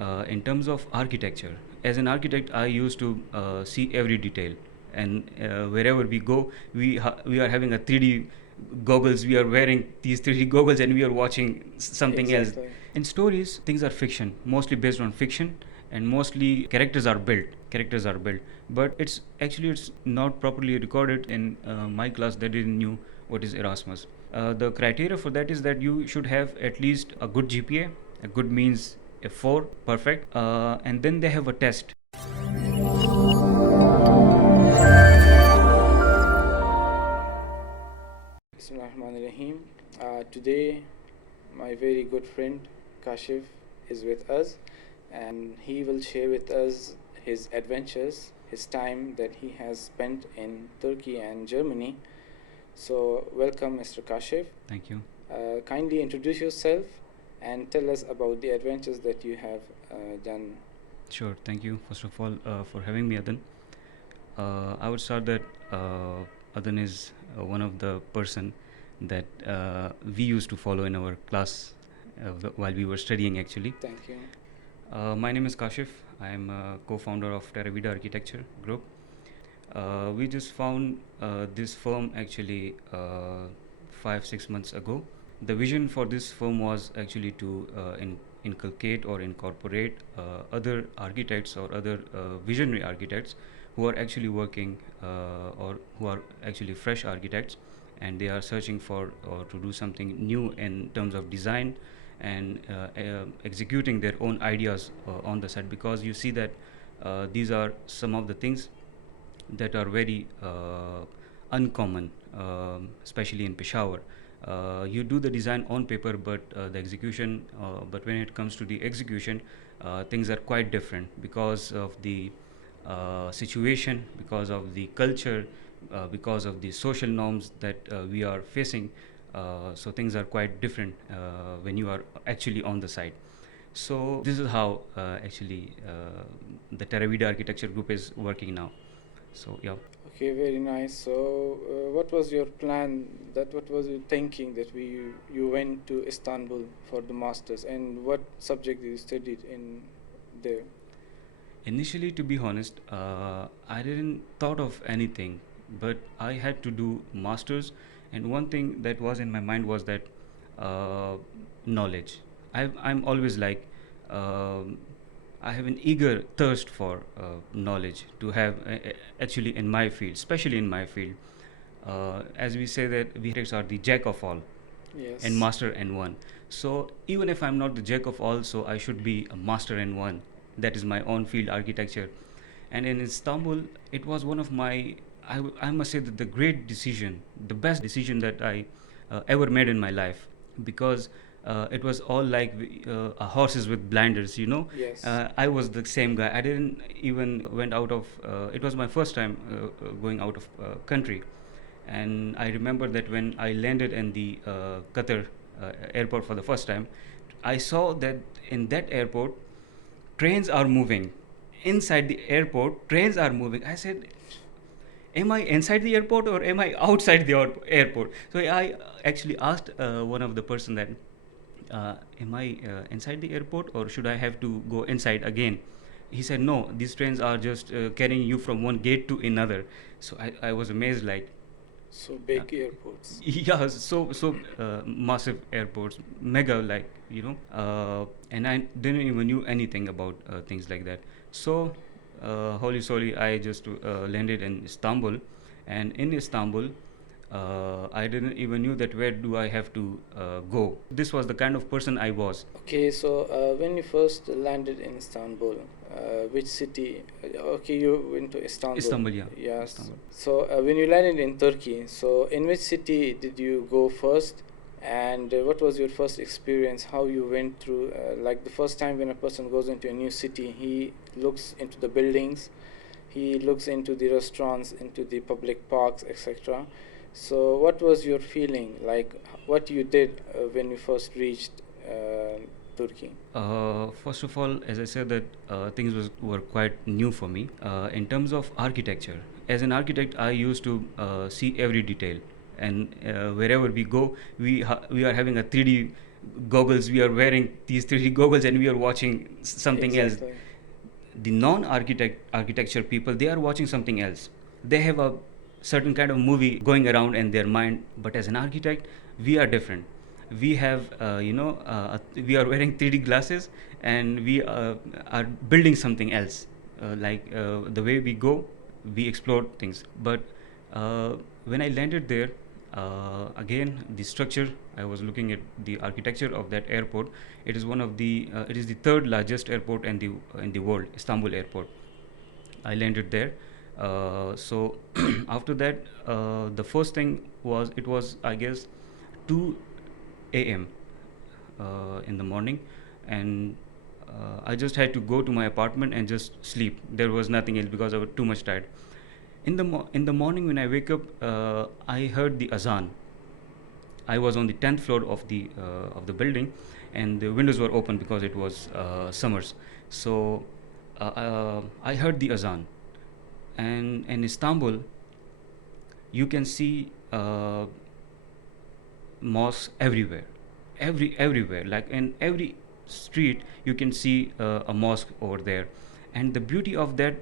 In terms of architecture, as an architect, I used to see every detail, and wherever we go, we are having a 3D goggles. We are wearing these 3D goggles, and we are watching something else. In stories, things are fiction, mostly based on fiction, and mostly characters are built. But it's not properly recorded. In my class, they didn't knew what is Erasmus. The criteria for that is that you should have at least a good GPA. A good means a 4, perfect, and then they have a test. 𝗬𝗲𝘂𝗿. Today, my very good friend Kashif is with us, and he will share with us his adventures, his time that he has spent in Turkey and Germany. So, welcome, Mr. Kashif. Thank you. Kindly introduce yourself and tell us about the adventures that you have done. Sure, thank you first of all for having me, Adan. I would start that Adan is one of the person that we used to follow in our class while we were studying actually. Thank you. My name is Kashif. I am a co-founder of 𝗬𝗲𝘀𝗶𝗴𝘁 Architecture Group. We just found this firm actually 5-6 months ago. The vision for this firm was actually to inculcate or incorporate other architects or other visionary architects who are actually working or who are actually fresh architects, and they are searching for or to do something new in terms of design and executing their own ideas on the set, because you see that these are some of the things that are very uncommon, especially in Peshawar. You do the design on paper, but the execution, but when it comes to the execution, things are quite different because of the situation, because of the culture, because of the social norms that we are facing. So things are quite different when you are actually on the site. So this is how actually the 𝗬𝗲𝘂𝗿 Architecture Group is working now. So yeah. Okay, very nice. So, what was your plan? What was your thinking that you went to Istanbul for the masters, and what subject you studied in there? Initially, to be honest, I didn't thought of anything, but I had to do masters, and one thing that was in my mind was that knowledge. I'm always like. I have an eager thirst for knowledge to have actually in my field, especially in my field. As we say that we are the jack of all, yes, and master in one. So even if I'm not the jack of all, so I should be a master in one. That is my own field, architecture. And in Istanbul, it was one of my, I must say that the great decision, the best decision that I ever made in my life, because it was all like horses with blinders, you know. Yes. I was the same guy. I didn't even went out of. It was my first time going out of country, and I remember that when I landed in the Qatar airport for the first time, I saw that in that airport, trains are moving. Inside the airport, trains are moving. I said, am I inside the airport or am I outside the airport? So I actually asked one of the person that, am I inside the airport or should I have to go inside again? He said, no, these trains are just carrying you from one gate to another. So I was amazed, like, so big airports. yeah, so massive airports, mega, like, you know, and I didn't even knew anything about things like that. So holy solely, I just landed in Istanbul, and in Istanbul I didn't even knew that where do I have to go. This was the kind of person I was. Okay, so when you first landed in Istanbul, which city? Okay, you went to Istanbul. Istanbul, yeah. Yes. Istanbul. So when you landed in Turkey, so in which city did you go first? And what was your first experience? How you went through? Like the first time when a person goes into a new city, he looks into the buildings, he looks into the restaurants, into the public parks, etc. So what was your feeling? Like what you did when you first reached Turkey? First of all, as I said, that things were quite new for me. In terms of architecture, as an architect, I used to see every detail, and wherever we go, we are having a 3D goggles. We are wearing these 3D goggles and we are watching something else. The architecture people, they are watching something else. They have a certain kind of movie going around in their mind. But as an architect, we are different. We have, we are wearing 3D glasses and we are building something else. The way we go, we explore things. But when I landed there, again, the structure, I was looking at the architecture of that airport. It is it is the third largest airport in the world, Istanbul Airport. I landed there. So after that, the first thing was, it was, I guess, 2 a.m. In the morning, and I just had to go to my apartment and just sleep. There was nothing else because I was too much tired. In the morning when I wake up, I heard the azan. I was on the 10th floor of the building, and the windows were open because it was summers. So I heard the azan, and in Istanbul, you can see mosques everywhere, everywhere. Like in every street, you can see a mosque over there, and the beauty of that.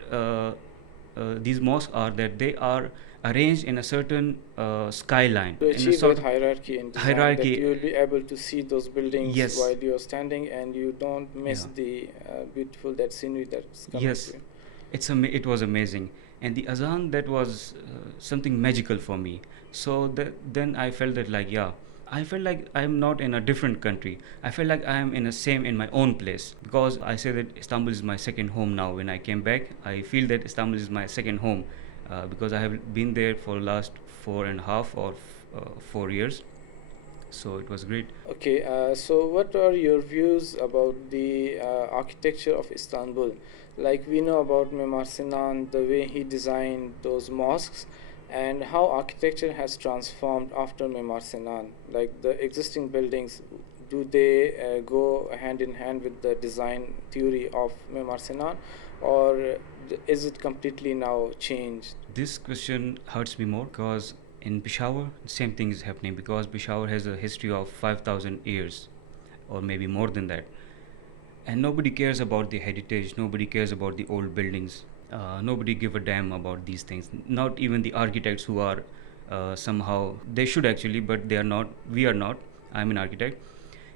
These mosques are that they are arranged in a certain skyline. To achieve that hierarchy in design, that you will be able to see those buildings while you are standing, and you don't miss the beautiful that scenery that's coming to you. It was amazing, and the azan, that was something magical for me. So then I felt that, like, I felt like I'm not in a different country. I felt like I am in my own place, because I say that Istanbul is my second home now. When I came back, I feel that Istanbul is my second home, because I have been there for the last 4.5 or 4 years. So it was great. Okay, so what are your views about the architecture of Istanbul? Like, we know about Mimar Sinan, the way he designed those mosques, and how architecture has transformed after Mimar Sinan. Like, the existing buildings, do they go hand in hand with the design theory of Mimar Sinan, or is it completely now changed? This question hurts me more, because in Peshawar, the same thing is happening, because Peshawar has a history of 5,000 years, or maybe more than that. And nobody cares about the heritage, nobody cares about the old buildings. Nobody give a damn about these things. Not even the architects, who are somehow, they should actually, but they are not. We are not. I'm an architect.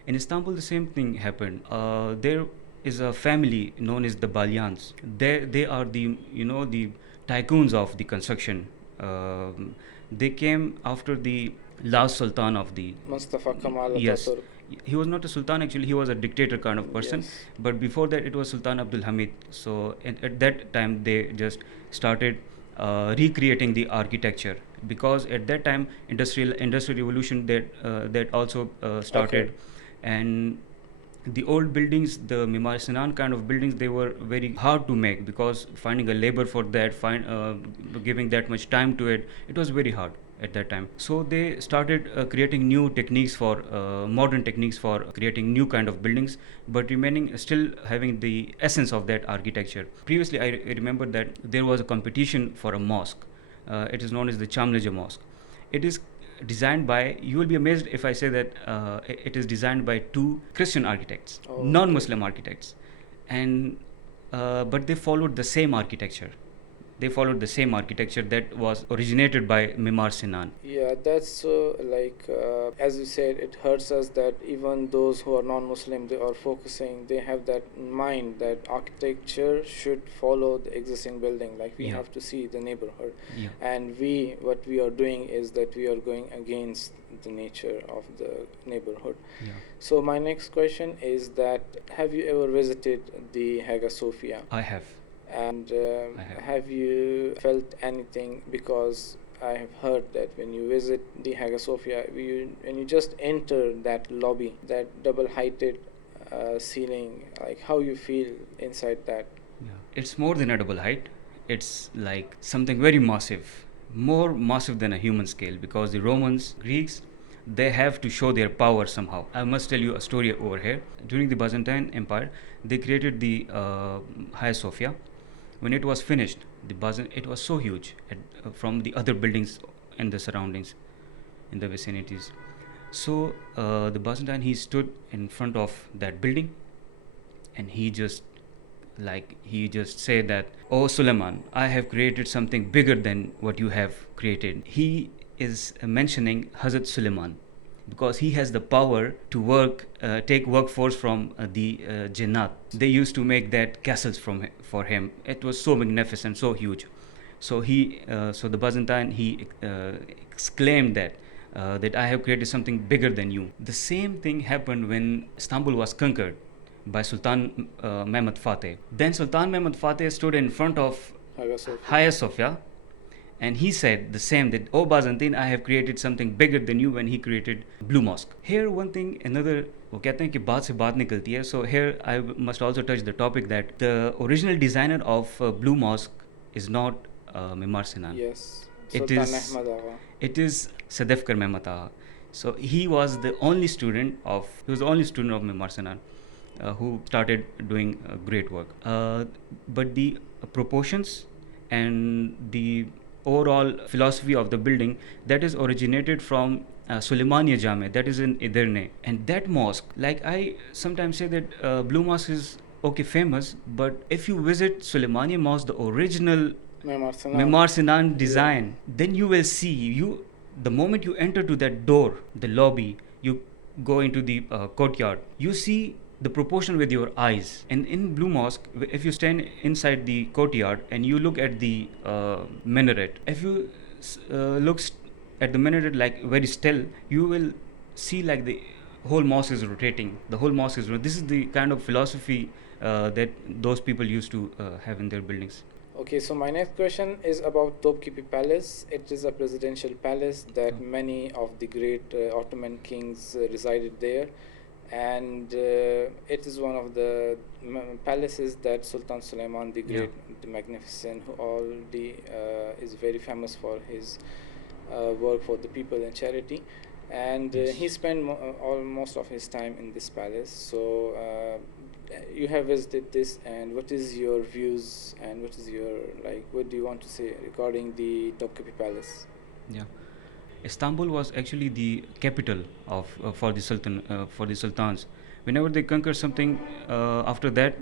In Istanbul, the same thing happened. There is a family known as the Balyans. They are the tycoons of the construction. They came after the last sultan of the Mustafa Kemal yes. Atatürk. He was not a sultan, actually. He was a dictator kind of person. Yes. But before that, it was Sultan Abdul Hamid. So at that time, they just started recreating the architecture, because at that time, industrial revolution that also started. Okay. And the old buildings, the Mimar Sinan kind of buildings, they were very hard to make, because finding a labor for that, giving that much time to it, it was very hard at that time. So they started creating new techniques for modern techniques for creating new kind of buildings, but remaining still having the essence of that architecture. Previously, I remember that there was a competition for a mosque. It is known as the 𝗬𝗲𝘀𝗶 mosque. It is designed by, you will be amazed if I say that it is designed by 2 Christian architects, non-Muslim architects, and but they followed the same architecture. They followed the same architecture that was originated by Mimar Sinan. Yeah, that's so, as you said, it hurts us that even those who are non-Muslim, they are focusing, they have that mind that architecture should follow the existing building. Like, we have to see the neighborhood. Yeah. And what we are doing is that we are going against the nature of the neighborhood. Yeah. So my next question is that, have you ever visited the Hagia Sophia? I have. And have you felt anything? Because I have heard that when you visit the Hagia Sophia, when you just enter that lobby, that double-heighted ceiling, like, how you feel inside that? Yeah. It's more than a double height. It's like something very massive, more massive than a human scale, because the Romans, Greeks, they have to show their power somehow. I must tell you a story over here. During the Byzantine Empire, they created the Hagia Sophia. When it was finished, it was so huge from the other buildings in the surroundings, in the vicinities. So the Byzantine, he stood in front of that building, and he just said that, "Oh Suleiman, I have created something bigger than what you have created." He is mentioning Hazrat Suleiman, because he has the power to take workforce from the Jannat. They used to make that castles for him. It was so magnificent, so huge. So the Byzantine, he exclaimed that I have created something bigger than you. The same thing happened when Istanbul was conquered by Sultan Mehmed Fateh. Then Sultan Mehmed Fateh stood in front of Hagia Sophia, and he said the same, that, "Oh Byzantine, I have created something bigger than you," when he created Blue Mosque. Here one thing, another, वो कहते हैं कि बात से बात निकलती है. So here I must also touch the topic that the original designer of Blue Mosque is not Mimar Sinan. Yes, It Sultan is Ahmad Agha. it is 𝗬𝗂𝘀𝗶𝗿. So he was the only student of Mimar Sinan who started doing great work. But the proportions and the overall philosophy of the building, that is originated from Suleimaniya Jame, that is in Edirne. And that mosque, like I sometimes say that Blue Mosque is okay famous, but if you visit Suleimaniya Mosque, the original Mimar Sinan design, then you will see, the moment you enter to that door, the lobby, you go into the courtyard, you see the proportion with your eyes. And in Blue Mosque, if you stand inside the courtyard and you look at the minaret, if you look at the minaret like very still, you will see like the whole mosque is rotating. The whole mosque is rotating. This is the kind of philosophy that those people used to have in their buildings. Okay, so my next question is about 𝗬𝗂𝘀𝗶𝗴 Palace. It is a presidential palace that many of the great Ottoman kings resided there, and it is one of the palaces that Sultan Suleiman the Great, the Magnificent, who already is very famous for his work for the people and charity, and he spent almost of his time in this palace. So you have visited this, and what is your views, and what is your, like, what do you want to say regarding the 𝗬𝗂𝘀𝗶𝗴 Palace? Yeah, Istanbul was actually the capital of for the sultans. Whenever they conquer something, after that,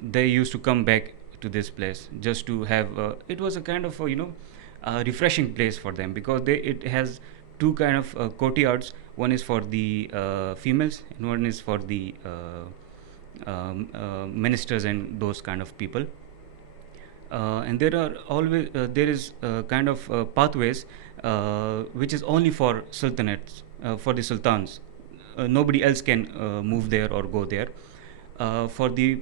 they used to come back to this place just to have. It was a kind of a refreshing place for them, because it has two kind of courtyards. One is for the females, and one is for the ministers and those kind of people. And there is kind of pathways which is only for sultanates, for the sultans. Nobody else can move there or go there. For the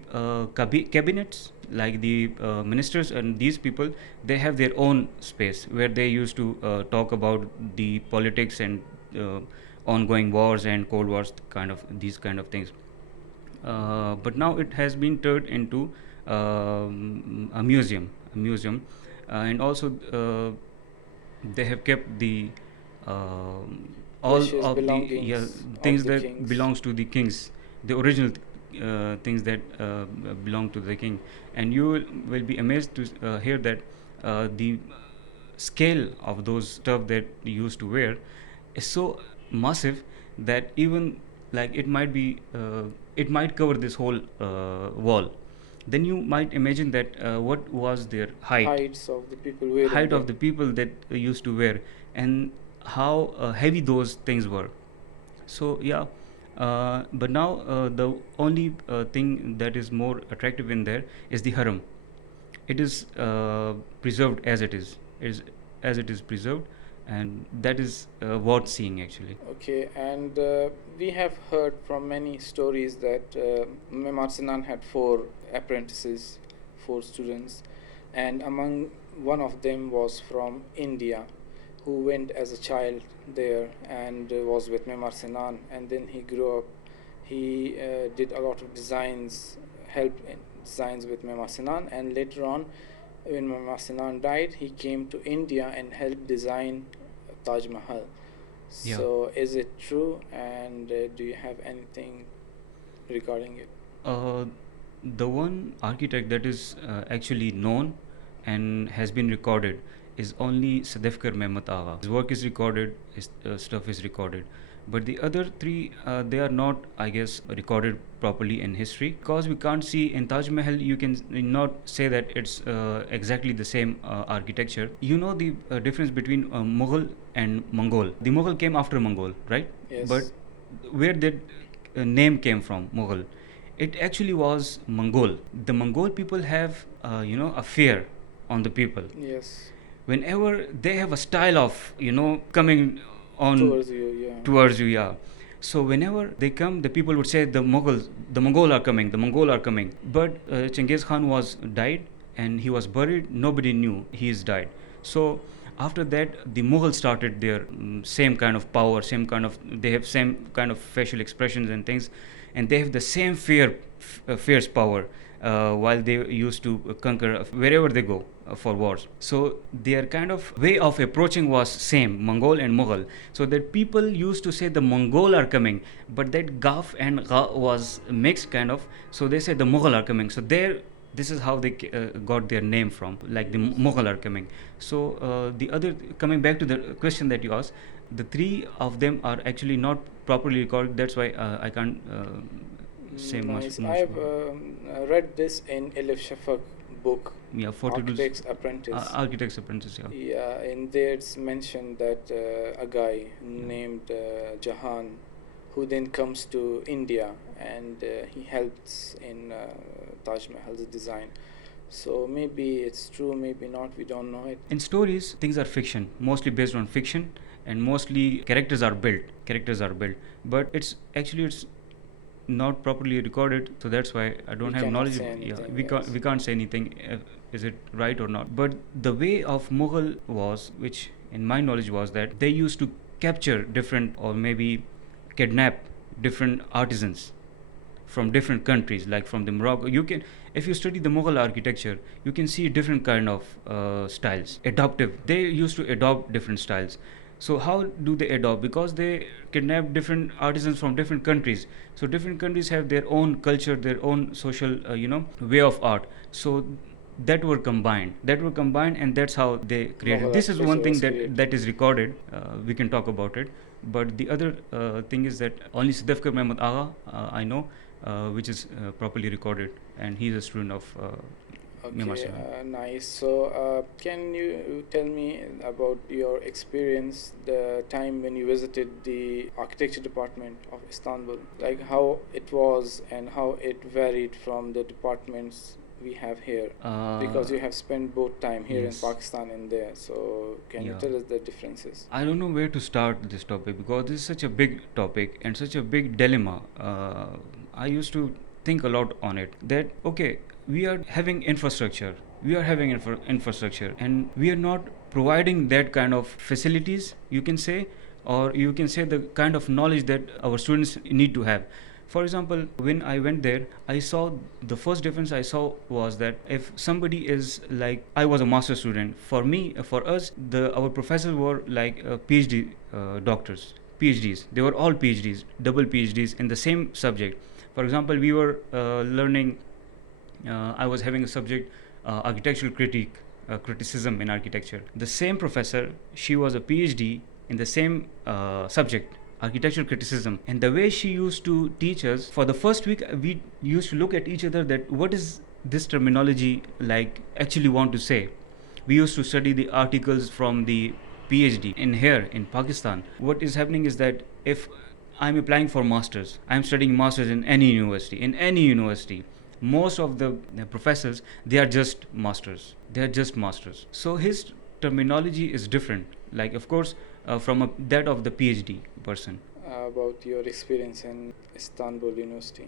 cabinets, like the ministers and these people, they have their own space where they used to talk about the politics and ongoing wars and cold wars, these kind of things. But now it has been turned into a museum, and also they have kept the all Precious of the belongings things of the that kings. belongs to the kings, the original things that belong to the king. And you will be amazed to hear that the scale of those stuff that you used to wear is so massive that even like it might cover this whole wall. Then you might imagine that what was their Heights of the people wearing height them. of the people that used to wear, and how heavy those things were. So yeah, but now the only thing that is more attractive in there is the haram. It is preserved as it is preserved, and that is worth seeing actually. Okay, and we have heard from many stories that Mimar Sinan had 4 apprentices, 4 students, and among one of them was from India, who went as a child there and was with Mimar Sinan, and then he grew up. He did a lot of designs, helped in designs with Mimar Sinan, and later on, when Mimar Sinan died, he came to India and helped design Taj Mahal. Yeah. So is it true, and do you have anything regarding it? The one architect that is actually known and has been recorded is only 𝗬𝗲𝘂𝗿𝗁. His work is recorded, his stuff is recorded. But the other three, they are not, I guess, recorded properly in history, because we can't see in Taj Mahal. You can not say that it's exactly the same architecture. You know the difference between Mughal and Mongol. The Mughal came after Mongol, right? Yes. But where did name came from, Mughal? It actually was Mongol. The Mongol people have, a fear on the people. Yes. Whenever they have a style of, coming on towards you, yeah. So whenever they come, the people would say the Mongol are coming. But Genghis Khan was died and he was buried. Nobody knew he is died. So after that, the Mughals started their same kind of power, they have same kind of facial expressions and things, and they have the same fierce power while they used to conquer wherever they go for wars. So their kind of way of approaching was same, Mongol and Mughal. So that people used to say the Mongol are coming, but that Gaf and Gha was mixed kind of. So they said the Mughal are coming. So this is how they got their name from, like the Mughal are coming. So the other, coming back to the question that you asked, the three of them are actually not properly recorded. That's why I can't say nice. much. I've read this in 𝗬𝗚𝘂𝗿 book. Yeah, Architect's Apprentice. Architect's Apprentice, yeah. Yeah, in there it's mentioned that a guy named Jahan, who then comes to India and he helps in Taj Mahal's design. So maybe it's true, maybe not, we don't know it. In stories, things are fiction, mostly based on fiction, and mostly characters are built. But it's not properly recorded, so that's why I don't have knowledge. We can't say anything. Is it right or not? But the way of Mughal was, which in my knowledge was that they used to capture different, or maybe kidnap different artisans from different countries, like from the Morocco. If you study the Mughal architecture, you can see different kind of styles. Adoptive. They used to adopt different styles. So how do they adopt? Because they kidnap different artisans from different countries. So different countries have their own culture, their own social, way of art. So that were combined, and that's how they created. Mughal This is one thing created. that is recorded. We can talk about it. But the other thing is that only 𝗬𝗲𝘂𝗂𝗿𝗁 I know, which is properly recorded, and he's a student of Okay, nice. So can you tell me about your experience, the time when you visited the architecture department of Istanbul, like how it was and how it varied from the departments we have here, because you have spent both time here Yes. in Pakistan and there. So can you Yeah. tell us the differences? I don't know where to start this topic, because this is such a big topic and such a big dilemma. I used to think a lot on it, that okay, we are having infrastructure, and we are not providing that kind of facilities, you can say, or you can say the kind of knowledge that our students need to have. For example, when I went there, I saw the first difference I saw was that if somebody is like, I was a master student. For us, our professors were like PhD doctors, PhDs. They were all PhDs, double PhDs in the same subject. For example, we were learning. I was having a subject, architectural criticism in architecture. The same professor, she was a PhD in the same subject, architectural criticism. And the way she used to teach us, for the first week, we used to look at each other that what is this terminology like actually want to say. We used to study the articles from the PhD. Here in Pakistan, what is happening is that if I'm applying for masters, I'm studying masters in any university, most of the professors, they are just masters. So his terminology is different, like of course from that of the PhD person. About your experience in Istanbul University.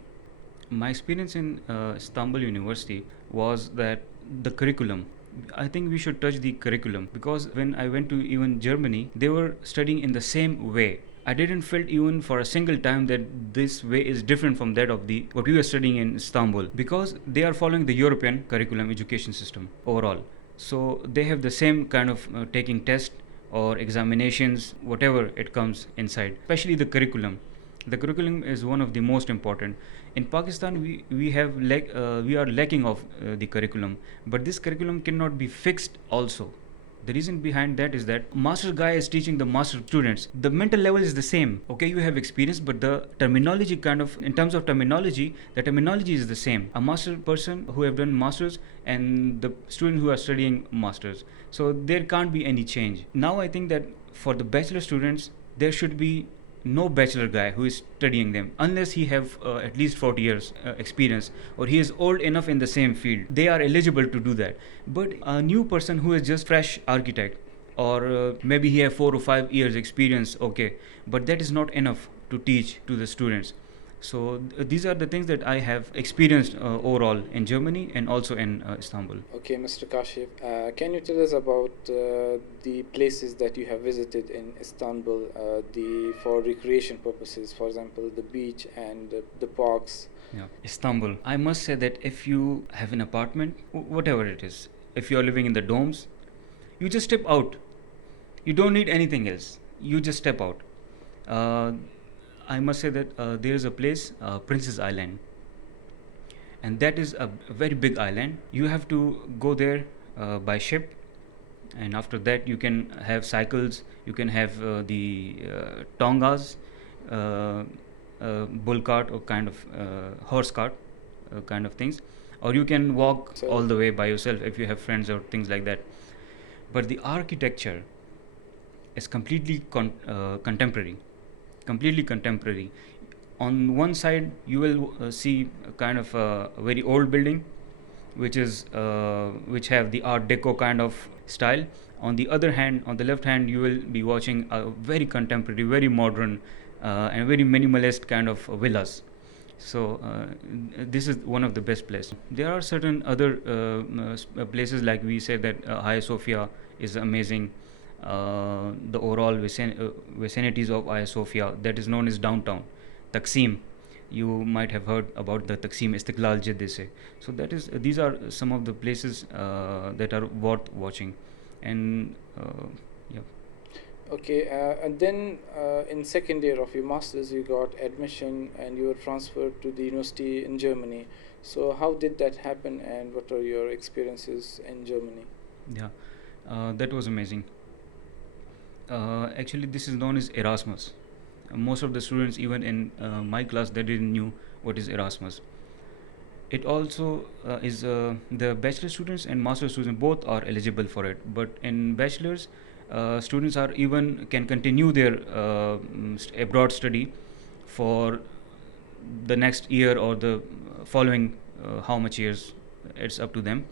My experience in Istanbul University was that the curriculum, I think we should touch the curriculum, because when I went to even Germany, they were studying in the same way. I didn't feel even for a single time that this way is different from that of what we were studying in Istanbul, because they are following the European curriculum education system overall. So they have the same kind of taking tests or examinations, whatever it comes inside, especially the curriculum. The curriculum is one of the most important. In Pakistan, we are lacking of the curriculum, but this curriculum cannot be fixed also. The reason behind that is that master guy is teaching the master students. The mental level is the same. Okay, you have experience, but the terminology in terms of terminology, the terminology is the same. A master person who have done masters and the student who are studying masters. So there can't be any change. Now I think that for the bachelor students, there should be no bachelor guy who is studying them unless he have at least 40 years experience, or he is old enough in the same field. They are eligible to do that. But a new person who is just fresh architect, or maybe he have 4 or 5 years experience, okay, but that is not enough to teach to the students. So these are the things that I have experienced overall in Germany and also in Istanbul. Okay, Mr. Kashif, can you tell us about the places that you have visited in Istanbul for recreation purposes, for example, the beach and the parks? Yeah. Istanbul. I must say that if you have an apartment, whatever it is, if you are living in the domes, you just step out. You don't need anything else. You just step out. I must say that there is a place, Princess Island, and that is a very big island. You have to go there by ship, and after that you can have cycles, you can have the tongas, bull cart or kind of horse cart kind of things, or you can walk all the way by yourself if you have friends or things like that. But the architecture is completely contemporary. On one side you will see a kind of a very old building which have the art deco kind of style. On the other hand, on the left hand, you will be watching a very contemporary, very modern and very minimalist kind of villas. So this is one of the best places. There are certain other places, like we said that Hagia Sophia is amazing. The overall vicinities of Hagia Sophia, that is known as downtown. Taksim, you might have heard about the Taksim 𝗗𝗂𝗃𝗁𝗁. So these are some of the places that are worth watching. And yeah. Okay, and then in second year of your masters, you got admission and you were transferred to the university in Germany. So how did that happen, and what are your experiences in Germany? Yeah, that was amazing. Actually, this is known as Erasmus. Most of the students, even in my class, they didn't knew what is Erasmus. It also is the bachelor students and master students both are eligible for it. But in bachelors, students can continue their abroad study for the next year or the following how much years, it's up to them.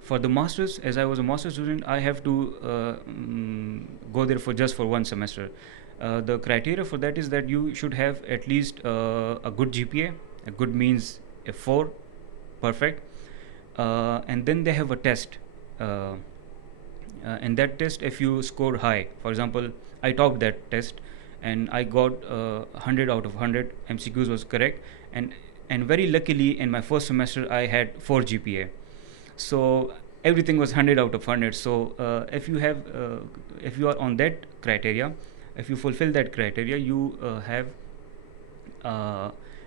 For the masters, as I was a master student, I have to go there for just for one semester. The criteria for that is that you should have at least a good GPA. A good means a 4, perfect. And then they have a test. And that test, if you score high, for example, I topped that test and I got 100 out of 100. MCQs was correct, and very luckily in my first semester I had 4 GPA. So everything was 100 out of 100. So if you are on that criteria, if you fulfill that criteria, you have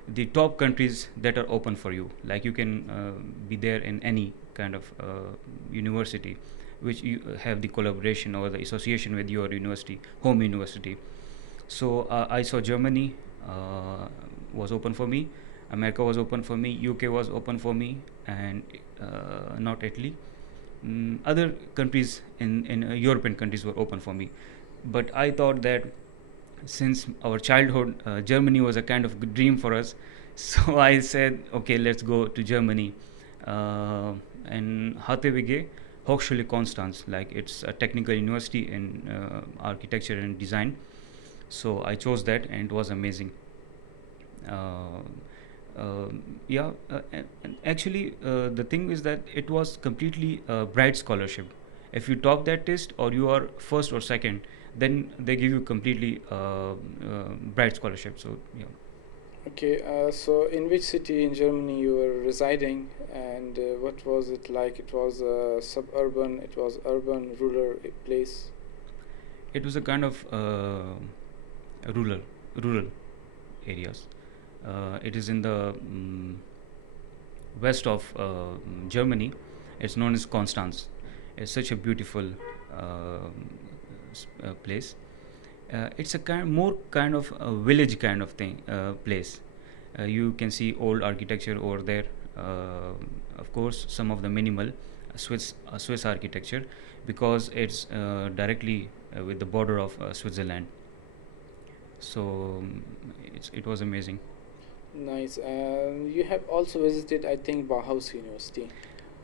the top countries that are open for you. Like you can be there in any kind of university which you have the collaboration or the association with your university, home university. So I saw Germany was open for me, America was open for me, UK was open for me, and not Italy. Other countries in European countries were open for me. But I thought that since our childhood, Germany was a kind of good dream for us. So I said, okay, let's go to Germany. And 𝗗𝗃𝗃𝗁𝗁 Hochschule Konstanz, like it's a technical university in architecture and design. So I chose that, and it was amazing. Actually, the thing is that it was completely bright scholarship. If you top that test or you are first or second, then they give you completely bright scholarship. So yeah. Okay, so in which city in Germany you were residing, and what was it like? It was suburban, it was urban, rural place? It was a kind of rural areas. It is in the west of Germany. It's known as Konstanz. It's such a beautiful place. It's a more kind of a village kind of thing place. You can see old architecture over there. Of course, some of the minimal Swiss architecture, because it's directly with the border of Switzerland. So it was amazing. Nice. You have also visited, I think, 𝗤𝗐𝗄𝗃 University.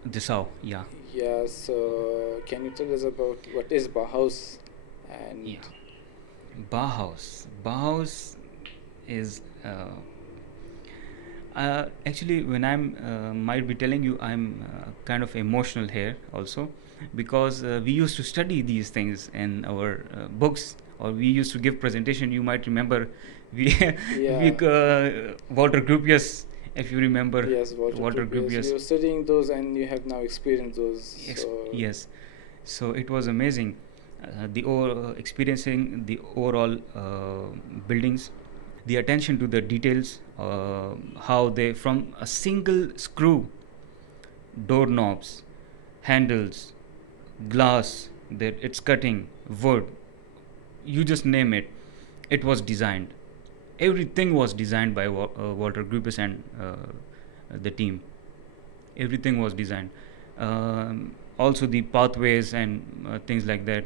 𝗬𝗐𝘂𝗿, yeah. Yeah. So can you tell us about what is 𝗤𝗐𝗄𝗿? And Yeah. 𝗤𝗐𝗄𝗿 is actually, when I'm might be telling you, I'm kind of emotional here also, because we used to study these things in our books, or we used to give presentation. You might remember we Walter Gropius, if you remember. Yes, Walter Gropius. You were studying those, and you have now experienced those. Yes, so it was amazing. Experiencing the overall buildings, the attention to the details, how they, from a single screw, doorknobs, handles, glass, that it's cutting, wood, you just name it, it was designed. Everything was designed by Walter Gropius and the team. Everything was designed. Also the pathways and things like that.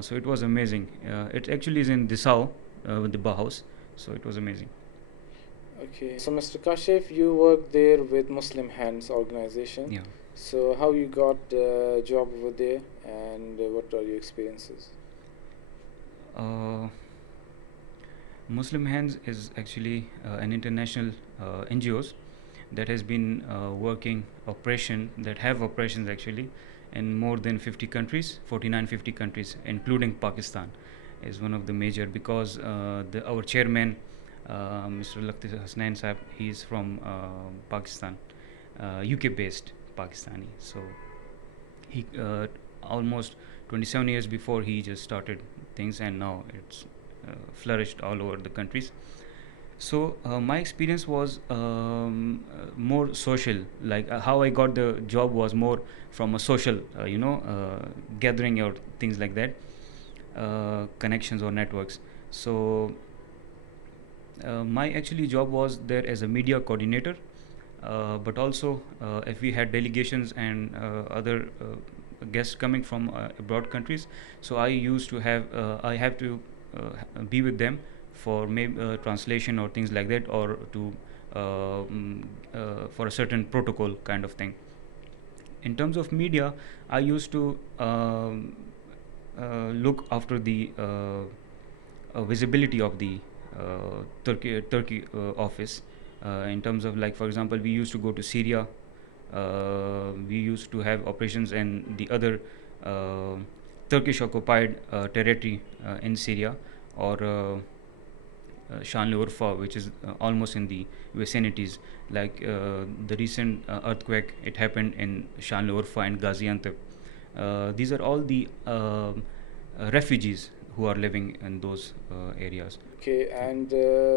So it was amazing. It actually is in 𝗬𝗐𝗂𝗏 with the Bauhaus. So it was amazing. Okay. So Mr. Kashif, you worked there with Muslim Hands organization. Yeah. So how you got the job over there, and what are your experiences? Muslim Hands is actually an international NGOs that has been working that have operations actually in more than 50 countries, 49, 50 countries, including Pakistan, is one of the major, because our chairman, Mr. Lakhti Hasnain Sahab, he is from Pakistan, UK based Pakistani. So he almost 27 years before he just started things, and now it's flourished all over the countries. So my experience was more social. Like how I got the job was more from a social, gathering or things like that, connections or networks. So my actually job was there as a media coordinator, but also if we had delegations and other guests coming from abroad countries, so I used to have to be with them for maybe translation or things like that, or to for a certain protocol kind of thing. In terms of media, I used to look after the visibility of the Turkey office, in terms of, like, for example, we used to go to Syria, we used to have operations in the other Turkish occupied territory in Syria, or 𝗬𝗏𝗃𝗏, which is almost in the vicinities. Like the recent earthquake, it happened in 𝗬𝗏𝗃𝗏 and Gaziantep. These are all the refugees who are living in those areas. Okay, and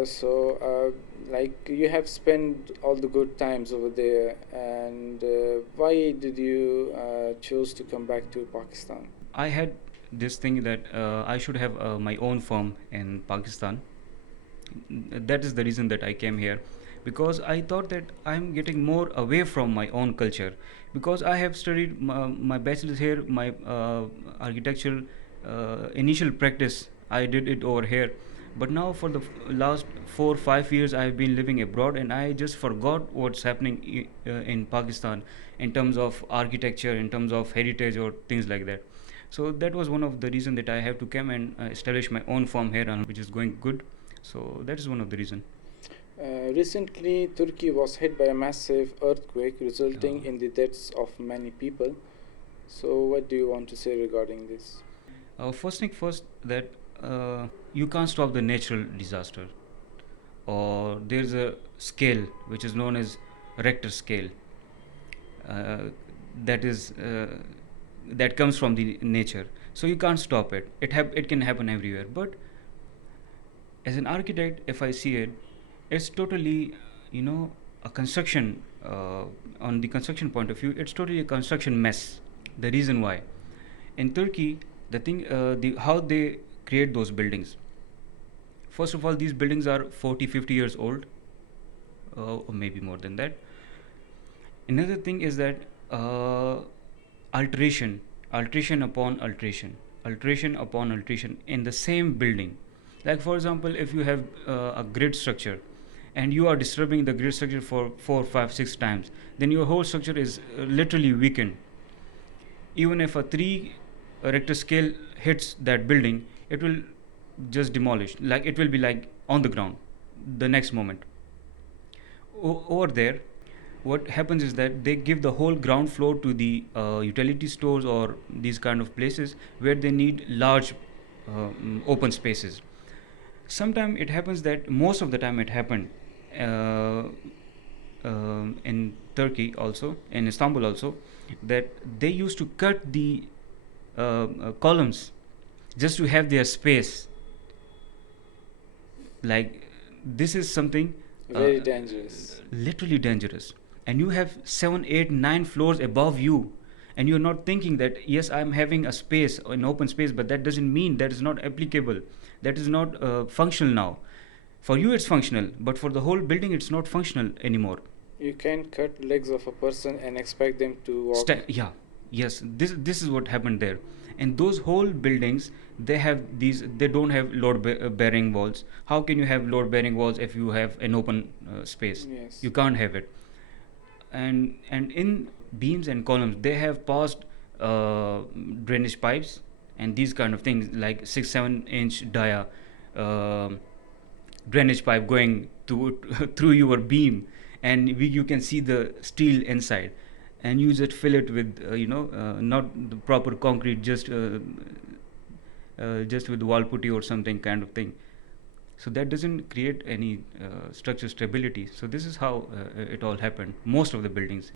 so like you have spent all the good times over there, and why did you choose to come back to Pakistan? I had this thing that I should have my own firm in Pakistan. That is the reason that I came here, because I thought that I'm getting more away from my own culture, because I have studied my bachelor's here, my architectural initial practice I did it over here, but now for the last 4 or 5 years I have been living abroad, and I just forgot what's happening in Pakistan in terms of architecture, in terms of heritage or things like that. So that was one of the reasons that I have to come and establish my own firm here, and which is going good. So that is one of the reasons. Recently, Turkey was hit by a massive earthquake, resulting in the deaths of many people. So what do you want to say regarding this? First thing first, that you can't stop the natural disaster, or there's a scale which is known as Richter scale, that comes from the nature, so you can't stop it. It can happen everywhere, but as an architect, if I see it, it's totally, a construction, on the construction point of view, it's totally a construction mess. The reason why in Turkey, how they create those buildings. First of all, these buildings are 40-50 years old, or maybe more than that. Another thing is that alteration upon alteration in the same building. Like for example, if you have a grid structure and you are disturbing the grid structure for 4, 5, 6 times, then your whole structure is literally weakened. Even if a 3 Richter scale hits that building, it will just demolish, like it will be like on the ground the next moment. Over there, what happens is that they give the whole ground floor to the utility stores or these kind of places where they need large open spaces. Sometimes it happens that, most of the time it happened in Turkey also, in Istanbul also, that they used to cut the columns just to have their space. Like, this is something very dangerous, literally dangerous. And you have 7, 8, 9 floors above you, and you're not thinking that yes, I'm having a space, an open space, but that doesn't mean that is not applicable, that is not functional now. For you it's functional, but for the whole building it's not functional anymore. You can't cut legs of a person and expect them to walk. Yes, this is what happened there. And those whole buildings, they don't have load bearing walls. How can you have load bearing walls if you have an open space? Yes. You can't have it. And in beams and columns, they have passed drainage pipes and these kind of things, like 6-7 inch dia drainage pipe going through your beam, and you can see the steel inside, and you just fill it with not the proper concrete, just with wall putty or something kind of thing. So that doesn't create any structure stability. So this is how it all happened, most of the buildings.